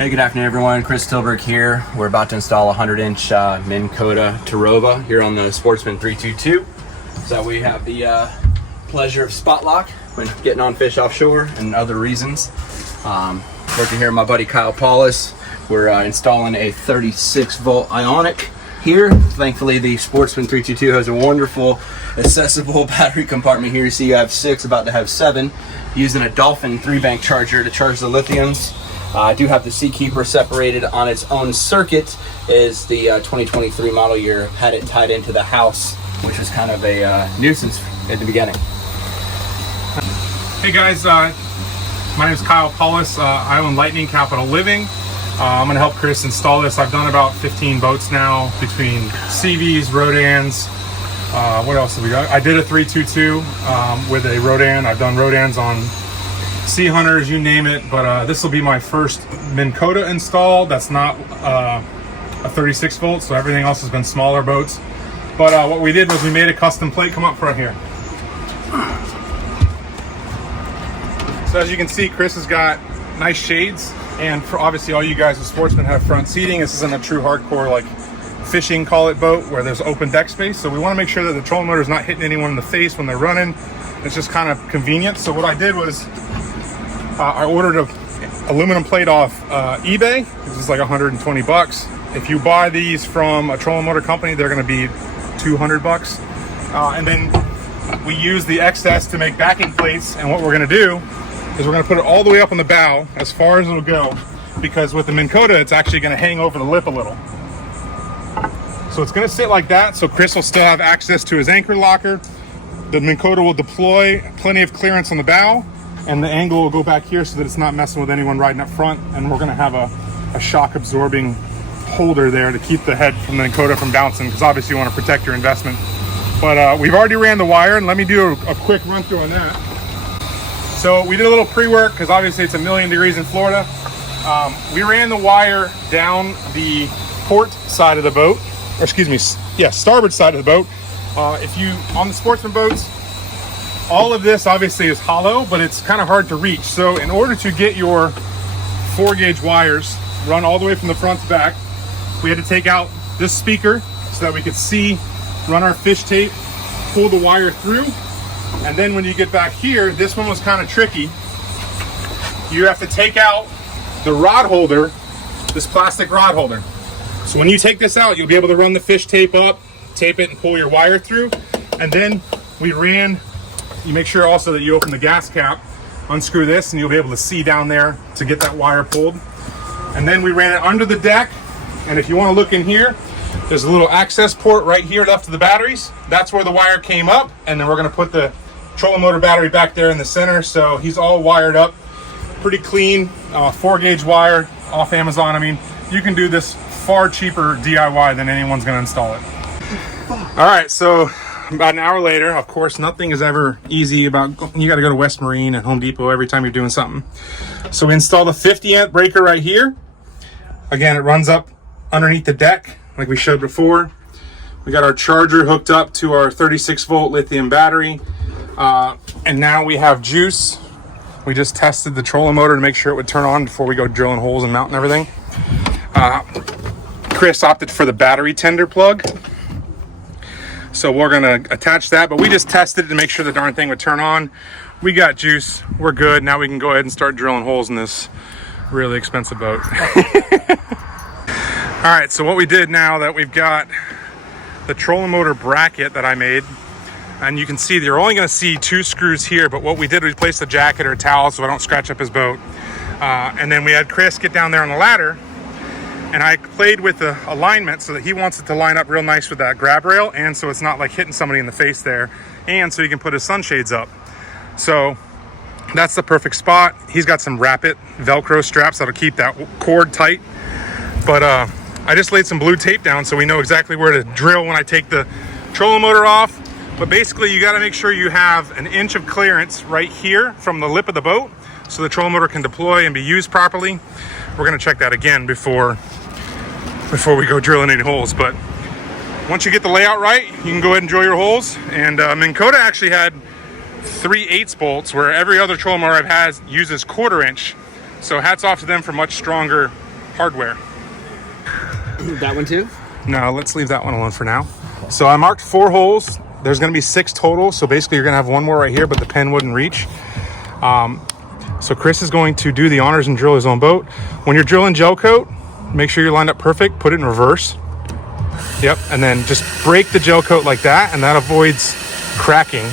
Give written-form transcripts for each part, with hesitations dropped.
Hey, good afternoon everyone. Chris Tilberg here. We're about to install a 100-inch Minn Kota Tarova here on the Sportsman 322. So we have the pleasure of spotlock when getting on fish offshore and other reasons. Working here with my buddy Kyle Paulus. We're installing a 36-volt ionic here. Thankfully, the Sportsman 322 has a wonderful accessible battery compartment here. So you have 6, about to have 7, using a Dolphin 3-bank charger to charge the lithiums. I do have the Seakeeper separated on its own circuit. Is the 2023 model year. Had it tied into the house, which was kind of a nuisance at the beginning. Hey guys, my name is Kyle Paulus. I own Lightning Capital Living. I'm going to help Chris install this. I've done about 15 boats now between CVs, Rodans. What else have we got? I did a 322 with a Rodan. I've done Rodans on Sea Hunters, you name it, but this will be my first Minn Kota install. That's not a 36 volt, so everything else has been smaller boats. But what we did was we made a custom plate. Come up front here. So as you can see, Chris has got nice shades, and for obviously all you guys with Sportsman have front seating. This isn't a true hardcore like fishing call it boat where there's open deck space, so we want to make sure that the trolling motor is not hitting anyone in the face when they're running. It's just kind of convenient. So what I did was I ordered an aluminum plate off eBay. This is like 120 bucks. If you buy these from a trolling motor company, they're going to be 200 bucks. And then we use the excess to make backing plates. And what we're going to do is we're going to put it all the way up on the bow as far as it'll go, because with the Minn Kota, it's actually going to hang over the lip a little. So it's going to sit like that. So Chris will still have access to his anchor locker. The Minn Kota will deploy plenty of clearance on the bow, and the angle will go back here so that it's not messing with anyone riding up front. And we're going to have a shock absorbing holder there to keep the head from the Minn Kota from bouncing, because obviously you want to protect your investment. But we've already ran the wire, and let me do a quick run through on that. So we did a little pre-work because obviously it's 1,000,000 degrees in Florida. We ran the wire down the port side of the boat, or excuse me, yeah, starboard side of the boat. If you, on the Sportsman boats, all of this obviously is hollow, but it's kind of hard to reach. So in order to get your 4-gauge wires run all the way from the front to back, we had to take out this speaker so that we could see, run our fish tape, pull the wire through. And then when you get back here, this one was kind of tricky. You have to take out the rod holder, this plastic rod holder. So when you take this out, you'll be able to run the fish tape up, tape it and pull your wire through. And then we ran, you make sure also that you open the gas cap, unscrew this, and you'll be able to see down there to get that wire pulled. And then we ran it under the deck. And if you want to look in here, there's a little access port right here left of the batteries. That's where the wire came up. And then we're going to put the trolling motor battery back there in the center. So he's all wired up pretty clean, 4-gauge wire off Amazon. I mean, you can do this far cheaper DIY than anyone's going to install it. All right, so about an hour later, of course, nothing is ever easy about, you got to go to West Marine and Home Depot every time you're doing something. So we installed a 50-amp breaker right here. Again, it runs up underneath the deck like we showed before. We got our charger hooked up to our 36-volt lithium battery. And now we have juice. We just tested the trolling motor to make sure it would turn on before we go drilling holes and mounting everything. Chris opted for the battery tender plug. So we're gonna attach that, but we just tested it to make sure the darn thing would turn on. We got juice, we're good. Now we can go ahead and start drilling holes in this really expensive boat. All right, so what we did now that we've got the trolling motor bracket that I made, and you can see you're only gonna see 2 screws here, but what we did was place a jacket or a towel so I don't scratch up his boat. And then we had Chris get down there on the ladder, and I played with the alignment so that he wants it to line up real nice with that grab rail, and so it's not like hitting somebody in the face there, and so he can put his sunshades up. So that's the perfect spot. He's got some Rapid Velcro straps that'll keep that cord tight. But I just laid some blue tape down so we know exactly where to drill when I take the trolling motor off. But basically you gotta make sure you have 1 inch of clearance right here from the lip of the boat so the trolling motor can deploy and be used properly. We're gonna check that again before we go drilling any holes. But once you get the layout right, you can go ahead and drill your holes. And Minn Kota actually had 3/8 bolts, where every other trolling motor I've had uses 1/4 inch. So hats off to them for much stronger hardware. That one too? No, let's leave that one alone for now. So I marked 4 holes. There's going to be 6 total. So basically you're going to have one more right here, but the pen wouldn't reach. So Chris is going to do the honors and drill his own boat. When you're drilling gel coat, make sure you're lined up perfect. Put it in reverse. Yep. And then just break the gel coat like that, and that avoids cracking.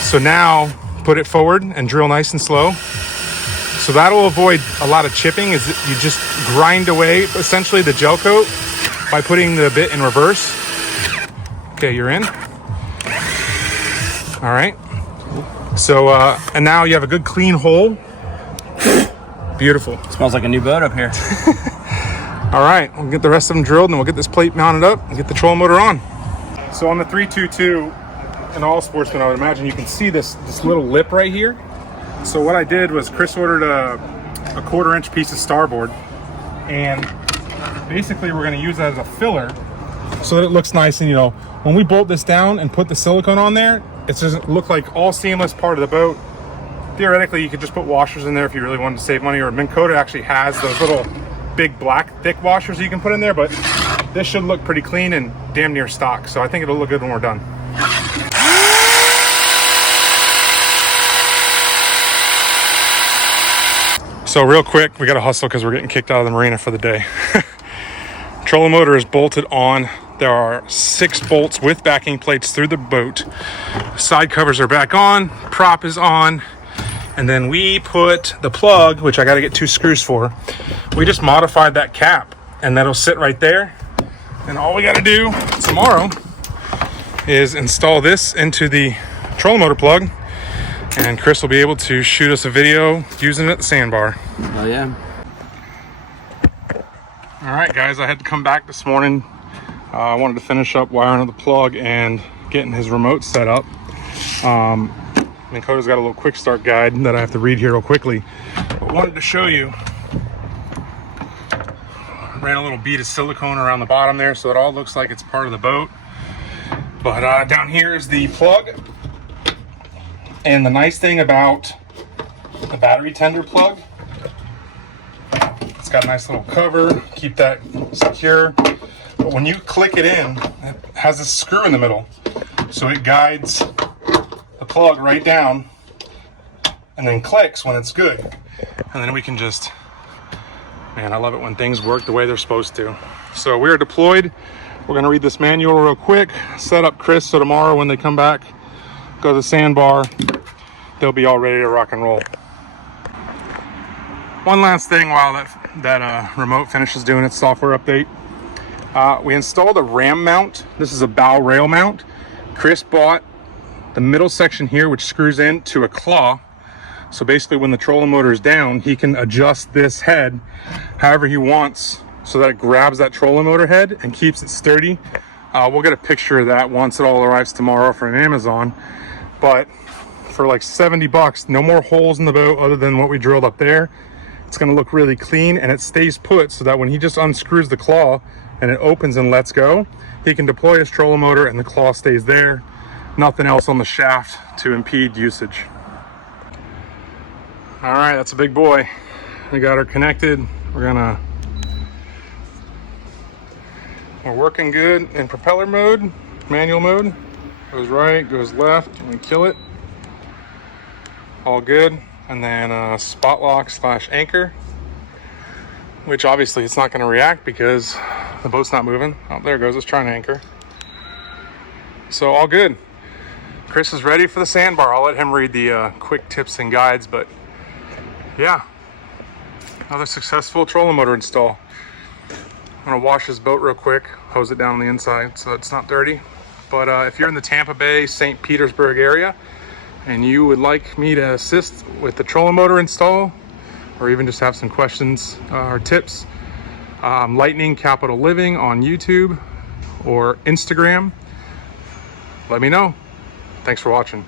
So now put it forward and drill nice and slow. So that'll avoid a lot of chipping. Is you just grind away essentially the gel coat by putting the bit in reverse. Okay, you're in. All right. So, and now you have a good clean hole. Beautiful. Smells like a new boat up here. All right, we'll get the rest of them drilled and we'll get this plate mounted up and get the trolling motor on. So on the 322, in all Sportsman, I would imagine you can see this little lip right here. So what I did was Chris ordered a 1/4-inch piece of starboard, and basically we're going to use that as a filler so that it looks nice. And you know, when we bolt this down and put the silicone on there, it doesn't look like all seamless part of the boat. Theoretically, you could just put washers in there if you really wanted to save money, or Minn Kota actually has those little big black thick washers that you can put in there, but this should look pretty clean and damn near stock. So I think it'll look good when we're done. So real quick, we got to hustle because we're getting kicked out of the marina for the day. Trolling motor is bolted on. There are 6 bolts with backing plates through the boat. Side covers are back on, prop is on, and then we put the plug, which I got to get 2 screws for. We just modified that cap, and that'll sit right there. And all we got to do tomorrow is install this into the trolling motor plug, and Chris will be able to shoot us a video using it at the sandbar. Oh yeah. All right, guys, I had to come back this morning. I wanted to finish up wiring the plug and getting his remote set up. Minn Kota's got a little quick start guide that I have to read here real quickly. But wanted to show you. Ran a little bead of silicone around the bottom there so it all looks like it's part of the boat. But down here is the plug. And the nice thing about the battery tender plug, it's got a nice little cover, keep that secure. But when you click it in, it has a screw in the middle. So it guides the plug right down and then clicks when it's good. And then we can just, man, I love it when things work the way they're supposed to. So we're deployed. We're gonna read this manual real quick, set up Chris so tomorrow when they come back, go to the sandbar, they'll be all ready to rock and roll. One last thing while that remote finishes doing its software update. We installed a ram mount. This is a bow rail mount. Chris bought the middle section here, which screws into a claw. So basically when the trolling motor is down, he can adjust this head however he wants so that it grabs that trolling motor head and keeps it sturdy. We'll get a picture of that once it all arrives tomorrow from Amazon. But for like 70 bucks, no more holes in the boat other than what we drilled up there. It's gonna look really clean, and it stays put so that when he just unscrews the claw and it opens and lets go, he can deploy his trolling motor and the claw stays there. Nothing else on the shaft to impede usage. All right, that's a big boy. We got her connected. We're working good in propeller mode, manual mode. Goes right, goes left, and we kill it. All good. And then spot lock / anchor, which obviously it's not going to react because the boat's not moving. Oh, there it goes. It's trying to anchor. So all good. Chris is ready for the sandbar. I'll let him read the quick tips and guides, but yeah, another successful trolling motor install. I'm gonna wash this boat real quick, hose it down on the inside so it's not dirty. But if you're in the Tampa Bay, St. Petersburg area, and you would like me to assist with the trolling motor install, or even just have some questions or tips, Lightning Capital Living on YouTube or Instagram, let me know. Thanks for watching.